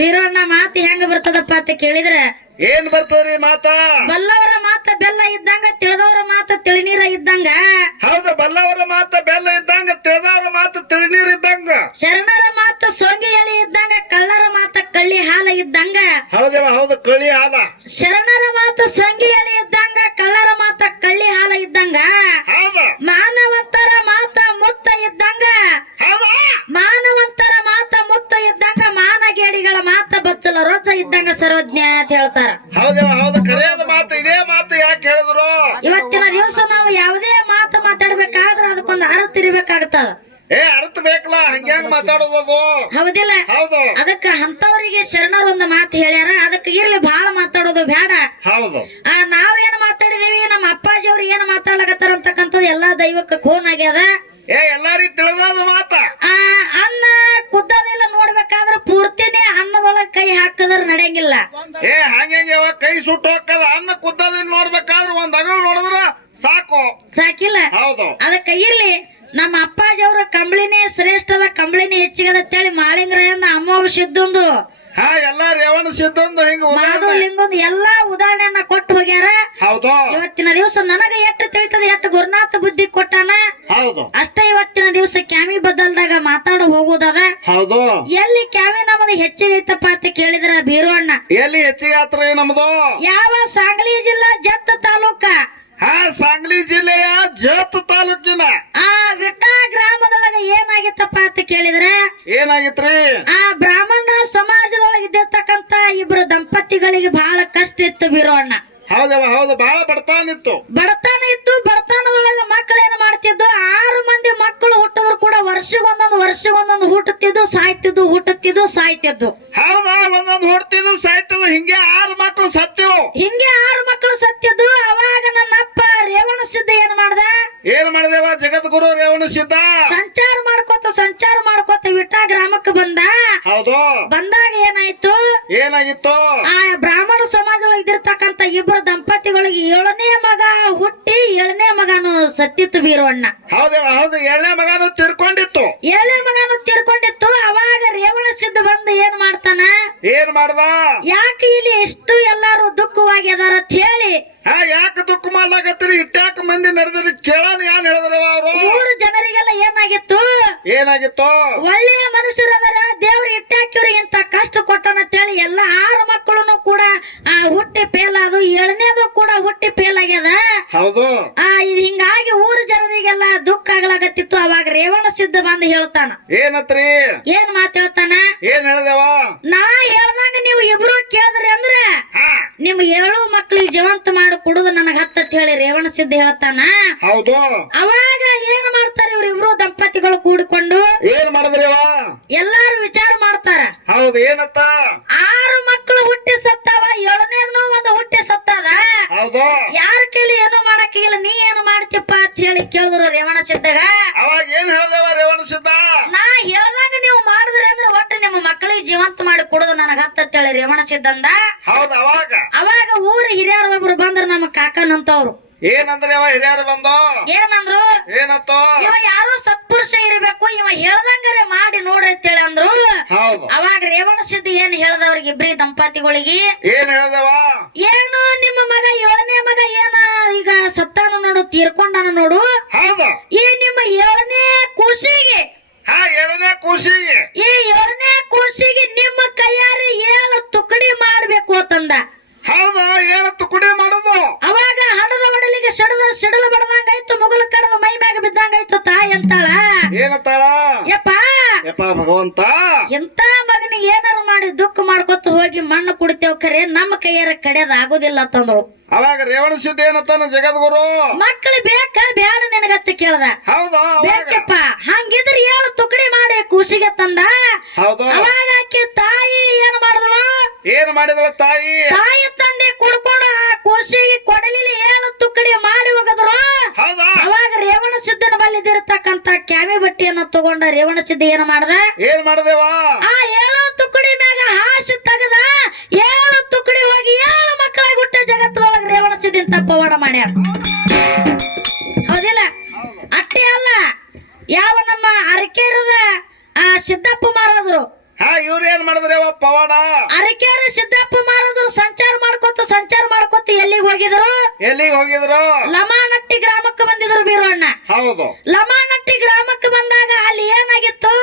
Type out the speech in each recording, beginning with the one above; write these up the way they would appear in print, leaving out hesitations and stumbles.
ಬೀರಣ್ಣ ಮಾತು ಹೆಂಗ ಬರ್ತದಪ್ಪ ಅಂತ ಕೇಳಿದ್ರೆ ಏನ್ ಬರ್ತದ್ರಿ ಮಾತಾ? ಬಲ್ಲವರ ಮಾತ ಬೆಲ್ಲ ಇದ್ದಂಗ ತಿಳಿದವರ ಮಾತ ತಿಳಿನೀರ ಇದ್ದಂಗ. ಹೌದು, ಬಲ್ಲವರ ಮಾತ ಬೆಲ್ಲ ಇದ್ದಂಗ ತಿಳಿದವರ ಮಾತ ತಿಳಿನೀರ್ ಇದ್ದಂಗ. ಶರಣರ ಮಾತ ಸೊಂಗಿ ಎಳಿ ಇದ್ದಂಗ ಕಳ್ಳರ ಮಾತ ಕಳ್ಳಿ ಹಾಲ ಇದ್ದಂಗ. ಹೌದೇವ, ಹೌದು, ಕಳಿ ಹಾಲ. ಶರಣರ ಮಾತ ಸೊಂಗಿ ಎಳಿ ಇದ್ದಂಗ ಕಳ್ಳರ ಮಾತ ಕಳ್ಳಿ ಹಾಲ ಇದ್ದಂಗ. ಹೌದು, ಮಾನವಂತರ ಮಾತ ಮುತ್ತ ಇದ್ದಂಗ. ಹೌದಾ? ಮಾನವಂತರ ಮಾತ ಮುತ್ತ ಇದ್ದಂಗ ಮಾನಗೇಡಿಗಳ ಮಾತ ಬಚ್ಚಲ ರೋಚ ಇದ್ದಂಗ ಸರ್ವಜ್ಞ ಅಂತ ಹೇಳ್ತಾರ. ಹೌದೇವ, ಹೌದು, ಕರೆಯಾದ ಮಾತು. ಇದೇ ಮಾತು ಯಾಕೆ ಹೇಳಿದ್ರು? ಇವತ್ತಿನ ದಿವಸ ನಾವು ಯಾವುದೇ ಮಾತು ಮಾತಾಡ್ಬೇಕಾದ್ರೆ ಅದಕ್ಕೊಂದು ಅರ್ಥ ಇರ್ಬೇಕಾಗ್ತದ. ಅರ್ಥ ಬೇಕಲ್ಲ, ಹಂಗ್ಯಾಂಗ ಮಾತಾಡೋದು? ಹೌದಿಲ್ಲ? ಹೌದು. ಅದಕ್ಕ ಅಂತವರಿಗೆ ಶರಣರು ಒಂದು ಮಾತು ಹೇಳ್ಯಾರ. ಅದಕ್ಕೆ ಇರ್ಲಿ ಬಹಳ ಮಾತಾಡೋದು ಬೇಡ. ಹೌದು. ನಾವೇನ್ ಮಾತಾಡಿದೀವಿ, ನಮ್ಮ ಅಪ್ಪಾಜಿ ಅವ್ರು ಏನ್ ಮಾತಾಡ್ಲಕತ್ತಾರ ಅಂತಕ್ಕಂಥದ್ದು ಎಲ್ಲಾ ದೈವಕ್ಕೆ ಖೋನ್ ಆಗ್ಯದ. ಎಲ್ಲಾರಿಗೂ ತಿಳಿದ ಮಾತ. ಅನ್ನ ಕುದ್ದದಿಲ್ಲ ನೋಡ್ಬೇಕಾದ್ರ ಪೂರ್ತಿನೇ ಅನ್ನದೊಳಗ ಕೈ ಹಾಕದ್ರ ನಡೆಯಂಗಿಲ್ಲ. ಹಂಗ ಕೈ ಸುಟ್ಟು ಹೋಗ್ತದ. ಅನ್ನ ಕುದ್ದದಿಲ್ಲ ನೋಡ್ಬೇಕಾದ್ರ ಒಂದ್ ಅಗಲ್ ನೋಡಿದ್ರ ಸಾಕು, ಸಾಕಿಲ್ಲ? ಹೌದು. ಅದಕ್ಕ ಇರ್ಲಿ, ನಮ್ಮ ಅಪ್ಪಾಜಿ ಅವ್ರ ಕಂಬಳಿನೇ ಶ್ರೇಷ್ಠದ, ಕಂಬಳಿನೇ ಹೆಚ್ಚಿಗದ ಅಂತೇಳಿ ಮಾಳಿಂಗರಾಯನ ಅಮ್ಮೋಗ ಸಿದ್ದೊಂದು ಎಲ್ಲಾ ರೇವಣ ಸಿದ್ದೊಂದು ಹಿಂಗ ಮಾಧವ ಲಿಂಗೊಂದು ಎಲ್ಲಾ ಉದಾಹರಣೆಯನ್ನ ಕೊಟ್ಟು ಹೋಗ್ಯಾರ. ಹೌದು. ಇವತ್ತಿನ ದಿವಸ ನನಗ ಎಷ್ಟು ತಿಳಿತದ, ಎಷ್ಟು ಗುರುನಾಥ ಬುದ್ಧಿ ಕೊಟ್ಟಾನ. ಹೌದು. ಅಷ್ಟೇ ಇವತ್ತಿನ ದಿವಸ ಕ್ಯಾಮಿ ಬದಲ್ದಾಗ ಮಾತಾಡ ಹೋಗುದದ. ಹೌದು. ಎಲ್ಲಿ ಕ್ಯಾಮಿ ನಮ್ಮದು ಹೆಚ್ಚಿಗೆ ಐತಪ್ಪ ಅಂತ ಕೇಳಿದ್ರ ಬೀರಣ್ಣ, ಎಲ್ಲಿ ಹೆಚ್ಚಿಗೆ ಆತ್ರ ನಮ್ದು? ಯಾವ ಸಾಂಗ್ಲಿ ಜಿಲ್ಲಾ ಜತ್ತ ತಾಲೂಕ. ಸಾಂಗ್ಲಿ ಜಿಲ್ಲೆಯ ಜತ್ ತಾಲೂಕಿನ ವಿಟ್ಟ ಗ್ರಾಮದೊಳಗ ಏನಾಗಿತ್ತಪ್ಪ ಅಂತ ಕೇಳಿದ್ರೆ ಏನಾಗಿತ್ರಿ? ಬ್ರಾಹ್ಮಣ ಸಮಾಜದೊಳಗ ಇದ್ದಿರ್ತಕ್ಕಂತ ಇಬ್ರು ದಂಪತಿಗಳಿಗೆ ಬಹಳ ಕಷ್ಟ ಇತ್ತು ಬೀರಣ್ಣ. ಹೌದವ, ಹೌದು, ಬಹಳ ಬಡತನ ಇತ್ತು. ಬಡತನ ಇತ್ತು. ಬಡತನದೊಳಗ ಮಕ್ಕಳು ಏನ್ ಮಾಡ್ತಿದ್ದು, 6 ಮಂದಿ ಮಕ್ಕಳು ಹುಟ್ಟಿದ್ರು ಕೂಡ ವರ್ಷಗೊಂದೊಂದು ಹುಟ್ಟುತ್ತಿದ್ದು ಸಾಯ್ತಿದ್ದು, ಹುಟ್ಟುತ್ತಿದ್ದು ಸಾಯ್ತಿದ್ದು. ಹೌದಾ? ಒಂದೊಂದು ಹೊಡ್ತಿದ್ದು ಸಾಯ್ತಿದ್ದು, ಹಿಂಗೆ 6 ಮಕ್ಕಳು ಸತ್ಯವು. ಹಿಂಗೆ 6 ಮಕ್ಕಳು ಸತ್ತಿದ್ದು. ಅವಾಗ ನನ್ನಪ್ಪ ರೇವಣ ಸಿದ್ಧ ಏನ್ ಮಾಡ್ದ? ಏನ್ ಮಾಡಿದೇವ? ಜಗದ್ಗುರು ರೇವಣ ಸಿದ್ಧ ಸಂಚಾರ ಮಾಡ್ಕೋತ ವಿಟ್ಟ ಗ್ರಾಮಕ್ಕೆ ಬಂದ. ಹೌದು. ಬಂದಾಗ ಏನಾಗಿತ್ತು? ಆ ಬ್ರಾಹ್ಮಣ ಸಮಾಜದೊಳಗೆ ಇದ್ದಿರ್ತಕ್ಕಂತ ಇಬ್ಬರು ದಂಪತಿಗಳಿಗೆ 7ನೇ ಮಗ ಹುಟ್ಟಿ 7ನೇ ಮಗನು ಸತ್ತಿತ್ತು ಬೀರಣ್ಣ. ಹೌದೇವ, ಹೌದು, 7ನೇ ಮಗನು ತೀರ್ಕೊಂಡಿತ್ತು. 7ನೇ ಮಗನು ತೀರ್ಕೊಂಡಿತ್ತು. ಅವಾಗ ರೇವಣ ಸಿದ್ಧ ಬಂದು ಏನ್ ಮಾಡ್ತಾನ? ಏನ್ ಮಾಡ್ದ? ಯಾಕೆ ಇಲ್ಲಿ ಎಷ್ಟು ಎಲ್ಲಾರು ದುಃಖವಾಗಿದಾರ ಅಂತ ಹೇಳಿ, ಯಾಕೆ ದುಃಖ ಮಾಡ್ಲಾಕತ್ತೀರಿ? ಇಟ್ಟಾಕ ಮಂದಿ ನಡೆದ್ರಿ ಕೇಳಾನ ಏನ್ ಹೇಳಿದ್ರವ ಅವರು? ಊರು ಜನರಿಗೆಲ್ಲ ಏನಾಗಿತ್ತು? ಒಳ್ಳೆಯ ಮನುಷ್ಯರದಾರ, ದೇವ್ರು ಇಟ್ಟಾಕಿವ್ರಿಗೆ ಇಂತ ಕಷ್ಟ ಕೊಟ್ಟನ ಅಂತೇಳಿ ಎಲ್ಲ 6 ಮಕ್ಕಳು ಕೂಡ ಹುಟ್ಟಿ ಫೇಲ್ ಆದು. 7ನೇದು ಕೂಡ ಹುಟ್ಟಿ ಫೇಲ್ ಆಗ್ಯದ. ಹೌದು. ಇದು ಹಿಂಗಾಗಿ ಊರು ಜನರಿಗೆಲ್ಲ ದುಃಖ ಆಗ್ಲಾಗತ್ತಿತ್ತು. ಅವಾಗ ರೇವಣ ಸಿದ್ಧ ಬಂದು ಹೇಳ್ತಾನ. ಏನತ್ರಿ? ಏನ್ ಮಾತು ಹೇಳ್ತಾನ? ಏನ್ ಹೇಳ್ದೇವ? ನಾ ಹೇಳ್ದಂಗ ನೀವು ಇಬ್ರು ಕೇಳಿದ್ರಿ ಅಂದ್ರೆ ನಿಮ್ 7 ಮಕ್ಕಳಿಗೆ ಜೀವಂತ ಮಾಡಿ ಕೊಡುದು ನನಗ್ ಹತ್ತತ್ ಹೇಳಿ ರೇವಣ ಸಿದ್ಧ ಹೇಳ್ತಾನ. ಹೌದು. ಅವಾಗ ಏನ್ ಮಾಡ್ತಾರ ಇವ್ರಿಬ್ರು ದಂಪತಿಗಳು ಕೂಡಿಕೊಂಡು? ಏನ್ ಮಾಡಿದ್ರಿವ? ಎಲ್ಲಾರು ವಿಚಾರ ಮಾಡ್ತಾರ. ಹೌದು. ಏನತ್ತ? 6 ಮಕ್ಕಳು ಹುಟ್ಟಿ ಸತ್ತಾವ, 7ನೇದು ಒಂದು ಹುಟ್ಟಿ ಸತ್ತದ. ಹೌದು. ಯಾರ ಕೈಲಿ ಏನು ಮಾಡಕ್ಕಿಲ್ಲ, ನೀ ಏನು ಮಾಡ್ತಿಪ್ಪ ಅಂತ ಹೇಳಿ ಕೇಳಿದ್ರು ರೇವಣ ಸಿದ್ಧಗ. ಅವಾಗ ಏನ್ ಹೇಳ್ದೇವ ರೇವಣ ಸಿದ್ಧ? ನಾ ಹೇಳ್ದಂಗ ನೀವು ಮಾಡಿದ್ರಿ ಅಂದ್ರೆ ಒಟ್ಟು ನಿಮ್ಮ ಮಕ್ಕಳಿಗೆ ಜೀವಂತ ಮಾಡಿ ಕೊಡುದು ನನಗ ಹತ್ತೇಳಿ ರೇವಣ ಸಿದ್ಧಂದ. ಹೌದು. ಅವಾಗ ಊರ ಹಿರಿಯರು ಒಬ್ರು ಬಂದ್ರ ನಮ್ಮ ಕಾಕನಂತವ್ರು. ಏನಂದ್ರೆ ಅವ ಹಿರಿಯರು ಬಂದು ಏನಂದ್ರು? ಏನತ್ತು? ಇವ ಯಾರೋ ಸತ್ಪುರುಷ ಇರಬೇಕು, ಇವ ಹೇಳ್ದಂಗರೆ ಮಾಡಿ ನೋಡ್ರಿ ಅಂತೇಳಿ ಅಂದ್ರು. ಹೌದು. ಅವಾಗ ರೇವಣ ಸಿದ್ಧ ಏನ್ ಹೇಳ್ದವ್ರಿಗೆ ಇಬ್ರಿ ದಂಪತಿಗಳಿಗೆ? ಏನ್ ಹೇಳ್ದವ? ಏನು ನಿಮ್ಮ ಮಗ 7ನೇ ಮಗ ಏನ ಈಗ ಸತ್ತಾನ ನೋಡು, ತೀರ್ಕೊಂಡಾನ ನೋಡು. ಹೌದು. ಈ ನಿಮ್ಮ 7ನೇ ಕೂಸಿಗೆ 7ನೇ ಕೂಸಿಗೆ ಈ 7ನೇ ಕೂಸಿಗೆ ನಿಮ್ಮ ಕೈಯಾರೆ 7 ತುಕಡಿ ಮಾಡ್ಬೇಕು ಅಂತಂದ. ಹೌದು. 7 ತುಕಡಿ ಮಾಡೋದು. ಅವಾಗ ಹಡದ ಒಡಲಿಗೆ ಸಿಡಲು ಬಡದಂಗಾಯ್ತು, ಮುಗಲು ಕಡದ ಮೈ ಮ್ಯಾಗ ಬಿದ್ದಂಗಾಯ್ತು. ತಾಯಿ ಅಂತಾಳ. ಏನತ್ತಾಳ? ಯಪ್ಪ ಭಗವಂತ, ಎಂತ ಮಗನಿಗೆ ಏನಾರು ಮಾಡಿ ದುಃಖ ಮಾಡ್ಕೊತ ಹೋಗಿ ಮಣ್ಣು ಕುಡಿತೇವ್, ಖರೆ ನಮ್ಮ ಕೈಯಾರ ಕಡಿಯೋದ್ ಆಗೋದಿಲ್ಲ ಅಂತಂದಳು. ಅವಾಗ ರೇವಣ ಸಿದ್ಧ ಏನತ್ತಾನ ಜಗದ್ಗುರು? ಮಕ್ಕಳು ಬೇಕ ಬ್ಯಾಡ ನಿನಗತ್ತ ಕೇಳ್ದ. ಹೌದು. ಬೇಕಪ್ಪ, ಹಂಗಿದ್ರೆ 7 ತುಕಡಿ ಮಾಡಿ ಕೂಸಿಗೆ ತಂದ. ಹೌದು. ಅವಾಗ ಆಕೆ ತಾಯಿ ಏನ್ ಮಾಡಿದಳು? ಏನ್ ಮಾಡಿದಳು ತಾಯಿ? ತಾಯಿ ತಂದೆ ಕುಡ್ಕೊಂಡು ಆ ಕೂಸಿಗೆ ಕೊಡಲಿಲ್ಲ, 7 ತುಕಡಿ ಮಾಡಿ ಹೋಗದ್ರು. ಹೌದಾ? ಅವಾಗ ರೇವಣ ಸಿದ್ಧನ ಬಲ್ಲಿದಿರತಕ್ಕಂತ ಕ್ಯಾಮಿ ಬಟ್ಟಿಯನ್ನ ತಗೊಂಡ ರೇವಣ ಸಿದ್ಧ ಏನ್ ಮಾಡ್ದ? ಏನ್ ಮಾಡದೇವಾ? ಆ 7 ತುಕಡಿ ಮ್ಯಾಗ ಹಾಸಿ ತೆಗದ 7 ತುಕಡಿ ಹೋಗಿ 7 ಮಕ್ಕಳಾಗಿ ಹುಟ್ಟ ಜಗತ್ತದೊಳಗ ರೇವಣ ಸಿದ್ಧ ಇಂತ ಪವಾಡ ಮಾಡ್ಯಾರ. ಹೌದಿಲ್ಲ? ಅಷ್ಟೇ ಅಲ್ಲ, ಯಾವ ನಮ್ಮ ಅರಕೇರದ ಸಿದ್ದಪ್ಪ ಮಹಾರಾಜರು ಇವ್ರ ಏನ್ ಮಾಡಿದ್ರಿ ಅವ ಪವಾಡ? ಅರಕೆರೆ ಸಿದ್ದಪ್ಪ ಮಹಾರಾಜರು ಸಂಚಾರ ಮಾಡ್ಕೊತ ಎಲ್ಲಿಗೆ ಹೋಗಿದ್ರು? ಎಲ್ಲಿಗೆ ಹೋಗಿದ್ರು? ಲಮಾನಟ್ಟಿ ಗ್ರಾಮಕ್ಕೆ ಬಂದಿದ್ರು ಬೀರಣ್ಣ. ಹೌದು. ಲಮಾನಟ್ಟಿ ಗ್ರಾಮಕ್ಕೆ ಬಂದಾಗ ಅಲ್ಲಿ ಏನಾಗಿತ್ತು?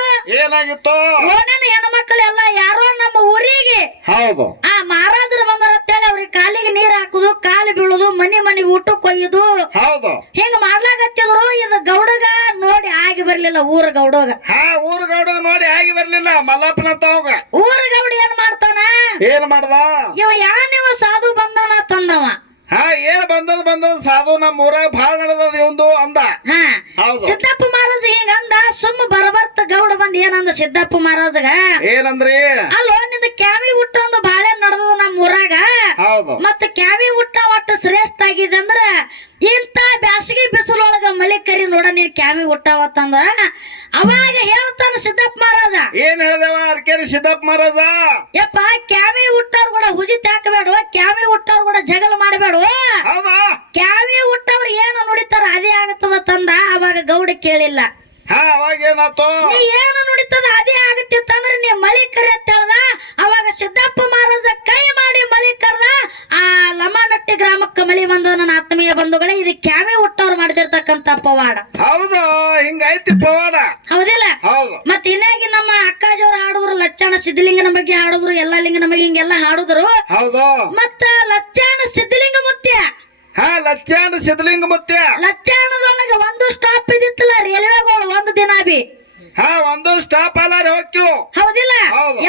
ಓಣನ ಹೆಣ್ಮಕ್ಳೆಲ್ಲ ಯಾರೋ ನಮ್ಮ ಊರಿಗೆ ಹೌದು ಆ ಮಹಾರಾಜರು ಬಂದಾರ ಅಂತೇಳಿ ಅವ್ರಿಗೆ ಕಾಲಿಗೆ ನೀರ್ ಹಾಕುದು, ಕಾಲು ಬೀಳುದು, ಮನಿಗೆ ಊಟಕ್ಕೆ ಒಯ್ಯುದು, ಹೌದು ಹಿಂಗ ಮಾಡ್ಲಾಕತ್ತಿದ್ರು. ಇದು ಗೌಡಗ ನೋಡಿ ಆಗಿ ಬರ್ಲಿಲ್ಲ. ಊರ ಗೌಡಗ ನೋಡಿ ಆಗಿ ಬರ್ಲಿಲ್ಲ. ಮಲ್ಲಪ್ಪನಂತ ಹೋಗ ಊರ ಗೌಡ ಏನ್ ಮಾಡ್ತಾನ? ಏನ್ ಮಾಡ್ದ? ನೀವು ಸಾಧು ಬಂದಾನ ತಂದವ. ಏನ್ ಬಂದದ ಸಾಧು ನಮ್ಮ ಊರಾಗ ಭಾಳ ನಡೆದದ ಇವಂದು ಅಂದ. ಹೌದು. ಸಿದ್ದಪ್ಪ ಮಹಾರಾಜ ಹಿಂಗಂದ. ಸುಮ್ಮ ಬರಬರ್ತ ಗೌಡ ಬಂದ್ ಏನಂದ ಸಿದ್ದಪ್ಪ ಮಹಾರಾಜಗ? ಏನಂದ್ರಿ? ಅಲ್ಲೋ ನಿಂದ ಕ್ಯಾವಿ ಊಟ ಒಂದು ಬಾಳೆ ನಡೆದ ನಮ್ಮ ಊರಾಗ. ಹೌದು. ಮತ್ತ ಕ್ಯಾವಿ ಊಟ ಒಟ್ಟು ಶ್ರೇಷ್ಠ ಆಗಿದೆ ಅಂದ್ರ ಇಂತ ಬ್ಯಾಸಗಿ ಬಿಸಿಲೊಳಗ ಮಳಿ ಕರಿ ನೋಡ ನೀನ್ ಕ್ಯಾವಿ ಊಟವತ್ತಂದ್ರ ಅವಾಗ ಹೇಳ್ತಾನ ಸಿದ್ದಪ್ಪ ಮಹಾರಾಜ. ಏನ್ ಹೇಳ್ದೇವ ಅರ್ಕೇರಿ ಸಿದ್ದಪ್ಪ ಮಹಾರಾಜ? ಯಪ್ಪ ಕ್ಯಾವಿ ಊಟವ್ರ ಕೂಡ ಹುಜಿತ್ ಹಾಕಬೇಡ, ಕ್ಯಾವಿ ಊಟವ್ರ ಕೂಡ ಜಗಳ ಮಾಡಬೇಡ. ಹೌದಾ? ಕ್ಯಾವಿ ಊಟವ್ರು ಏನು ನುಡಿತಾರ ಅದೇ ಆಗತ್ತದ ತಂದ. ಅವಾಗ ಗೌಡ ಕೇಳಿಲ್ಲ. ಅವಾಗ ಏನಾಯ್ತು? ನೀ ಏನು ನುಡಿತದ ಅದೇ ಆಗತ್ತಿತ್ತಂದ್ರ ನೀ ಮಳಿ ಕರಿ ಅಂತ ಹೇಳ್ದ. ಅವಾಗ ಸಿದ್ದಪ್ಪ ಮಹಾರಾಜ ಕೈ ಮಾಡಿ ಮಳಿ ಕರ್ದ. ಆ ಲಮಾನಟ್ಟಿ ಗ್ರಾಮಕ್ಕೆ ಮಳಿ ಬಂದ. ನನ್ನ ಆತ್ಮೀಯ ಬಂಧುಗಳೇ, ಇದು ಕ್ಯಾವಿ ಹುಟ್ಟವ್ರು ಮಾಡ್ತಿರ್ತಕ್ಕಂತ ಪವಾಡ. ಹೌದು, ಹಿಂಗೈತಿ ಪವಾಡ. ಹೌದಿಲ್ಲ? ಹೌದು. ಮತ್ ಇನ್ನಾಗಿ ನಮ್ಮ ಅಕ್ಕಾಜವ್ರು ಹಾಡುದ್ರು, ಲಚ್ಚಾಣ ಸಿದ್ಧಲಿಂಗನ ಬಗ್ಗೆ ಹಾಡುದ್ರು, ಎಲ್ಲಾ ಲಿಂಗನ ಬಗ್ಗೆ ಹಿಂಗೆಲ್ಲ ಹಾಡುದ್ರು. ಹೌದು. ಮತ್ತ ಲಚ್ಚಾಣ ಸಿದ್ಧಲಿಂಗ ಮುತ್ಯ. ಲಚ್ಚಾಣ ಸಿದ್ಧಲಿಂಗ ಮುತ್ಯ. ಲಚ್ಚಾಣದೊಳಗ ಒಂದು ಸ್ಟಾಪ್ ಇದಿತ್ತಲ್ಲ ರೈಲ್ವೆಗಳು ಒಂದು ದಿನ ಬಿ. ಒಂದು ಸ್ಟಾಪ್ ಅಲ್ಲ ಹೋಗ್ತೀವಿ. ಹೌದಿಲ್ಲ?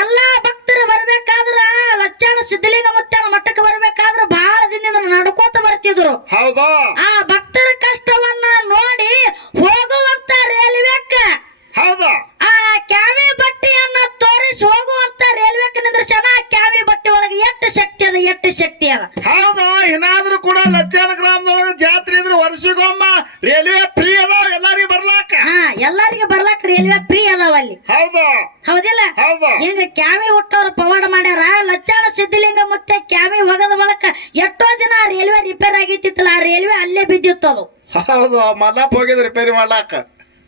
ಎಲ್ಲಾ ಭಕ್ತರು ಬರ್ಬೇಕಾದ್ರ ಲಚ್ಚಾಣ ಸಿದ್ಧಲಿಂಗ ಮುತ್ಯನ ಮಠಕ್ಕೆ ಬರ್ಬೇಕಾದ್ರ ಬಹಳ ದಿನದಿಂದ ನಡ್ಕೋತ ಬರ್ತಿದ್ರು. ಹೌದು. ಆ ಭಕ್ತರ ಕಷ್ಟವನ್ನ ನೋಡಿ ಹೋಗುವಂತ ರೈಲ್ವೆಕ್ಕ ಹೌದು ಆ ಕ್ಯಾವಿ ಬಟ್ಟೆಯನ್ನ ತೋರಿಸಿ ಹೋಗುವಂತ ರೈಲ್ವೆಕ್ಕ ನಿಂದ್ರಸನ. ಕ್ಯಾವಿ ಬಟ್ಟೆ ಒಳಗೆ ಎಷ್ಟು ಶಕ್ತಿ ಅದ. ಹೌದು. ಏನಾದ್ರೂ ಕೂಡ ಲಚ್ಚಾಣ ಗ್ರಾಮದೊಳಗ ಜಾತ್ರೆ ಇದ್ರೆ ವರ್ಷಗೊಮ್ಮ ರೈಲ್ವೆ ಫ್ರೀ ಅದಾವ ಎಲ್ಲಾರಿಗೂ ಬರ್ಲಾಕ. ಎಲ್ಲಾರಿಗೆ ಬರ್ಲಾಕ ರೈಲ್ವೆ ಫ್ರೀ ಅದಾವ ಅಲ್ಲಿ. ಹೌದು. ಹೌದಿಲ್ಲ? ಹೌದು. ಹಿಂಗ ಕ್ಯಾವಿ ಹುಟ್ಟವ್ರ ಪವಾಡ ಮಾಡ್ಯಾರ. ಲಚ್ಚಾಣ ಸಿದ್ಧಲಿಂಗ ಮತ್ತೆ ಕ್ಯಾವಿ ಹೋಗದ ಬಳಕ ಎಷ್ಟೋ ದಿನ ರೈಲ್ವೆ ರಿಪೇರ್ ಆಗಿತ್ತಿತ್ತಲ್ಲ, ಆ ರೈಲ್ವೆ ಅಲ್ಲೇ ಬಿದ್ದಿತ್ತದು. ಹೌದು. ಮಲ್ಲಪ್ಪ ಹೋಗಿದ್ ರಿಪೇರಿ ಮಾಡ್ಲಾಕ.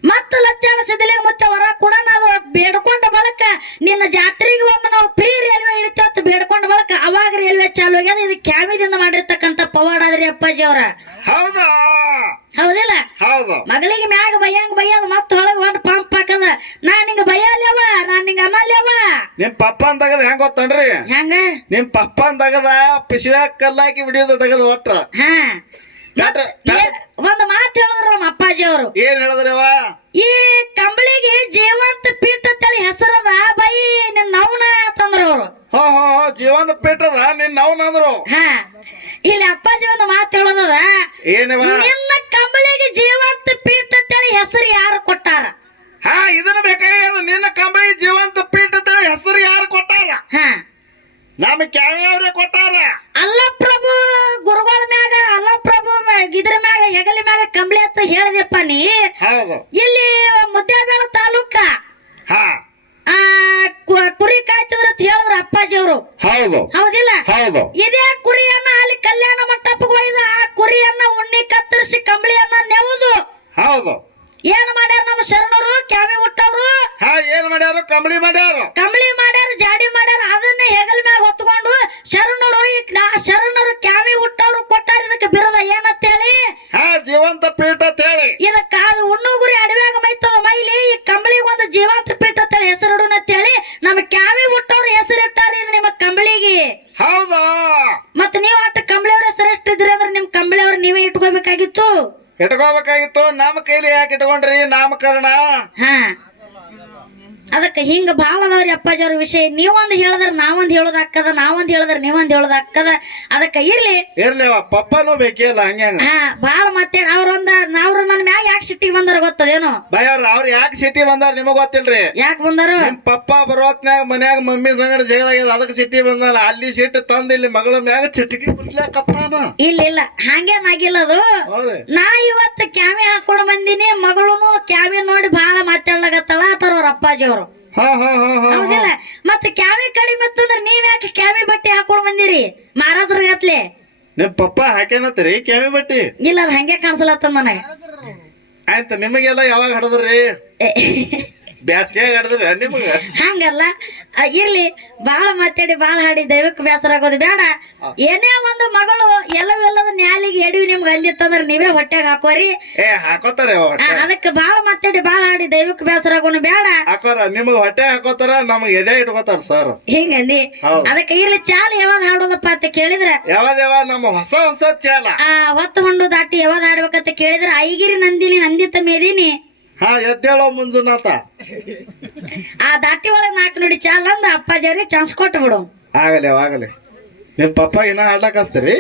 ಮತ್ತ ಲಚ್ಚಾಣ ಸಿದ್ಧಲಿಂಗ ಮತ್ತೆ ಹೊರ ಕೂಡ ನಾವು ಬೇಡ್ಕೊಂಡ ಬಳಕ ನಿನ್ನ ಜಾತ್ರೆಗೆ ಒಮ್ಮೆ ನಾವು ಫ್ರೀ ರೈಲ್ವೆ ಹಿಡಿತೇವತ್ತು ಬೇಡ್ಕೊಂಡ ಬಳಕ ಅವಾಗ ರೈಲ್ವೆ ಚಾಲು ಆಗ್ಯದ. ಇದು ಕ್ಯಾವಿದಿಂದ ಮಾಡಿರ್ತಕ್ಕಂತ ಪವಾಡ ಆದ್ರಿ ಅಪ್ಪಾಜಿ ಅವ್ರ. ಹೌದಾ? ಹೌದಿಲ್ಲ? ಹೌದು. ಮಗಳಿಗೆ ಮ್ಯಾಗ ಬಯ್ಯದ ಮತ್ತ ಹೊಳಗ ಒಂದು ಪಂಪ್ ಹಾಕದ. ನಾನ್ ನಿಂಗ ಬಯ್ಯಲ್ಯವ, ನಾನ್ ನಿಂಗ ಅನ್ನಲ್ಯವ. ನಿಮ್ ಪಪ್ಪ ಅಂತಗದ ಹೆಂಗ ಗೊತ್ತನ್ರಿ? ಹೆಂಗ? ನಿಮ್ ಪಪ್ಪ ಅಂತಗದ ಪಿಸಿಯಾಗ ಕಲ್ಲಾಕಿ ಬಿಡಿಯೋದ ತಗದ ಒಟ್ಟ. ಒಂದ್ ಮಾತು ಹೇಳಿದ್ರು ನಮ್ಮ ಅಪ್ಪಾಜಿ ಅವರು. ಏನ್ ಹೇಳಿದ್ರವ? ಈ ಕಂಬಳಿಗೆ ಜೀವಂತ ಪೀಠ ತಳಿ ಹೆಸರದ ಬೈ ನಿನ್ನ ನವನ ತಂದ್ರ ಅವರು. ಜೀವಂತ ಪೀಠದ ನಿನ್ ನವನಂದ್ರು. ಇಲ್ಲಿ ಅಪ್ಪಾಜಿ ಒಂದು ಮಾತು ಹೇಳೋದದ. ಏನವ? ನಿನ್ನ ಕಂಬಳಿಗೆ ಜೀವಂತ ಪೀಠ ತಳಿ ಹೆಸರು ಯಾರು ಕೊಟ್ಟಾರ? ಇದನ್ನ ಬೇಕಾಗ್ಯದ. ನಿನ್ನ ಕಂಬಳಿ ಜೀವಂತ ಪೀಠ ತಳಿ ಹೆಸರು ಯಾರು ಕೊಟ್ಟಾರ? ನಮ್ ಕ್ಯಾವ್ಯಾವ್ರೆ ಕೊಟ್ಟಾರ. ಅಲ್ಲ ಪ್ರಭು ಗುರುಗಳ ಮ್ಯಾಗ, ಅಲ್ಲ ಪ್ರಭು ಇದ್ರ ಮ್ಯಾಗ ಹೆಗಲಿ ಮ್ಯಾಗ ಕಂಬಳಿ ಅಂತ ಹೇಳಿದೆಪ್ಪ ನೀ. ಹೌದು. ಇಲ್ಲಿ ಮುದ್ದೇಬೇಳ ತಾಲೂಕ ಕುರಿ ಕಾಯ್ತಿದ್ರ ಅಂತ ಹೇಳಿದ್ರು ಅಪ್ಪಾಜಿ ಅವರು. ಹೌದು. ಹೌದಿಲ್ಲ? ಹೌದು. ಇದೇ ಕುರಿಯನ್ನ ಅಲ್ಲಿ ಕಲ್ಯಾಣ ಮಂಟಪಕ್ಕೆ ಒಯ್ದು ಆ ಕುರಿಯನ್ನ ಉಣ್ಣಿ ಕತ್ತರಿಸಿ ಕಂಬಳಿಯನ್ನ ನೆವುದು. ಹೌದು. ಏನ್ ಮಾಡ್ಯಾರ ನಮ್ಮ ಶರಣರು ಕ್ಯಾವಿ ಹುಟ್ಟವ್ರು? ಏನ್ ಮಾಡ್ಯಾರು? ಕಂಬಳಿ ಮಾಡ್ಯಾರ, ಜಾಡಿ ಮಾಡ್ಯಾರ. ಅದನ್ನ ಹೆಗಲ್ ಮ್ಯಾಗ ಹೊತ್ಕೊಂಡು ಶರಣರು ಕ್ಯಾವಿ ಹುಟ್ಟವ್ರು ಕೊಟ್ಟಾರ. ಇದಕ್ಕೆ ಬಿರದ ಏನಂತೇಳಿ? ಜೀವಂತ ಪೀಠ ಅಂತೇಳಿ. ಇದಕ್ಕ ಅದು ಉಣ್ಣುಗುರಿ ಅಡವ್ಯಾಗ ಮೈತದ ಮೈಲಿ. ಈ ಕಂಬಳಿಗೆ ಒಂದು ಜೀವಂತ ಪೀಠ ಅಂತೇಳಿ ಹೆಸರಿಡೋಣ ಅಂತೇಳಿ ನಮ್ಮ ಕ್ಯಾವಿ ಹುಟ್ಟವ್ರು ಹೆಸರಿಟ್ಟಾರ. ಇದು ನಿಮ್ಮ ಕಂಬಳಿಗೆ. ಹೌದಾ? ಮತ್ತ ನೀವ್ ಅಟ್ಟ ಕಂಬಳಿಯವ್ರ ಹೆಸರು ಎಷ್ಟಿದ್ರಿ ಅಂದ್ರೆ ನಿಮ್ ಕಂಬಳಿಯವ್ರ ನೀವೇ ಇಟ್ಕೋಬೇಕಾಗಿತ್ತು. ನಮ್ಮ ಕೈಲಿ ಯಾಕೆ ಇಟ್ಕೊಂಡ್ರಿ ನಾಮಕರಣ? ಅದಕ್ಕೆ ಹಿಂಗ ಬಾಳ ಅದಾವ್ರಿ ಅಪ್ಪಾಜಿ ಅವ್ರ ವಿಷಯ. ನೀವೊಂದ್ ಹೇಳಿದ್ರ ನಾವೊಂದ್ ಹೇಳೋದಾಕ್ಕದ, ನಾವೊಂದ್ ಹೇಳಿದ್ರ ನೀವೊಂದ್ ಹೇಳೋದಾಕ್ಕದ. ಅದಕ್ಕ ಇರ್ಲಿ ಪಪ್ಪನೂ ಬೇಕಿಲ್ಲ. ಹಂಗ ಬಾಳ ಮಾತಾಡ ಅವ್ರ ನನ್ ಮ್ಯಾಗ ಯಾಕೆ ಸಿಟ್ಟಿಗೆ ಬಂದಾರ ಗೊತ್ತದೇನು? ಅವ್ರ ಯಾಕೆ ಸಿಟಿ ಬಂದಾರ ನಿಮಗ್ ಗೊತ್ತಿಲ್ರಿ? ಯಾಕೆ ಬಂದಾರ? ನಿಮ್ ಪಪ್ಪ ಬರೋತ್ನ್ಯಾಗ ಮನ್ಯಾಗ ಮಮ್ಮಿ ಸಂಗಡ ಜಗಳ ಆಗ್ಯದ, ಅದಕ್ಕೆ ಸಿಟಿ ಬಂದಾನ. ಅಲ್ಲಿ ಸಿಟ್ಟು ತಂದ ಇಲ್ಲಿ ಮಗಳ ಮ್ಯಾಗ ಚಿಟ್ಟಿಗೆ ಬಿಡ್ಲಾಕತ್ತಾನ. ಇಲ್ಲ ಹಂಗೇನಾಗಿಲ್ಲ ಅದು. ನಾ ಇವತ್ತು ಕ್ಯಾಮಿ ಹಾಕೊಂಡ್ ಬಂದಿನಿ, ಮಗಳೂನು ಕ್ಯಾಮಿ ನೋಡಿ ಬಾಳ ಮಾತಾಡ್ಲಾಗತ್ತಲ್ಲ ಆತರ ಅವ್ರ ಅಪ್ಪಾಜಿ ಅವರು. ಹೌದಿಲ್ಲ? ಮತ್ತೆ ಕ್ಯಾಮಿ ಕಡಿಮೆ ಅಂತಂದ್ರ ನೀವ್ ಯಾಕೆ ಕ್ಯಾಮಿ ಬಟ್ಟೆ ಹಾಕೊಂಡ್ ಬಂದಿರಿ ಮಹಾರಾಜ್ರ ಗತ್ಲೆ? ನಿಮ್ ಪಪ್ಪ ಹಾಕೇನತ್ರಿ ಕ್ಯಾಮಿ ಬಟ್ಟಿ? ಇಲ್ಲ, ಅದ್ ಹಂಗೆ ಕಾಣಿಸ್ಲತ್ತ ನನಗ. ಆಯ್ತು. ನಿಮಗೆಲ್ಲ ಯಾವಾಗ ಹಡದ್ರಿ? ಬ್ಯಾಸ್ಗೆ ಹಿಡಿದ್ರೆ ನಿಮಗ ಹಂಗಲ್ಲ ಇರ್ಲಿ ಬಾಳ ಮಾತಾಡಿ ಬಾಳ ಹಾಡಿ ದೈವಕ್ಕೆ ಬೇಸರ ಆಗೋದು ಬೇಡ. ಏನೇ ಒಂದು ಮಗಳು ಎಲ್ಲವೆಲ್ಲದ ನ್ಯಾಲಿಗೆ ಎಡಿವಿ ನಿಮ್ಗೆ ಅಂದಿತ್ತಂದ್ರ ನೀವೇ ಹೊಟ್ಟೆಗೆ ಹಾಕೋರಿ. ಹಾಕೋತಾರೆ ಅದಕ್ಕೆ ಬಾಳ ಮಾತಾಡಿ ಬಾಳ ಹಾಡಿ ದೈವಕ್ಕೆ ಬೇಸರ ಆಗೋನು ಬೇಡ. ಹಾಕೋರ ನಿಮಗ್ ಹೊಟ್ಟೆ ಹಾಕೋತಾರ ನಮಗ್ ಎದೆ ಇಟ್ಕೋತಾರ ಸರ್ ಹಿಂಗಂದಿ. ಅದಕ್ಕೆ ಇರ್ಲಿ ಚಾಲ ಯಾವಾಗ ಹಾಡೋದಪ್ಪ ಅಂತ ಕೇಳಿದ್ರ ಯಾವಾಗ ನಮ್ಮ ಹೊಸ ಚಾಲ ಹೊತ್ತು ಹೊಂಡು ದಾಟಿ ಯಾವಾಗ ಹಾಡ್ಬೇಕಂತ ಕೇಳಿದ್ರ ಐಗಿರಿ ನಂದಿನಿ ನಂದಿತ ಮೇದಿನಿ ಎದ್ದೇಳೋ ಮುಂಜುನಾಥ ಆ ದಾಟಿ ಒಳಗ್ 4 ನುಡಿ ಚಾಲ ಅಂದ ಅಪ್ಪಾಜಿ ಚಾನ್ಸ್ ಕೊಟ್ಟು ಬಿಡು. ಆಗಲಿ ನಿಮ್ ಪಪ್ಪ ಇನ್ನ ಹಾಡ್ಲಕ್ ಹಚ್ತೀರಿ.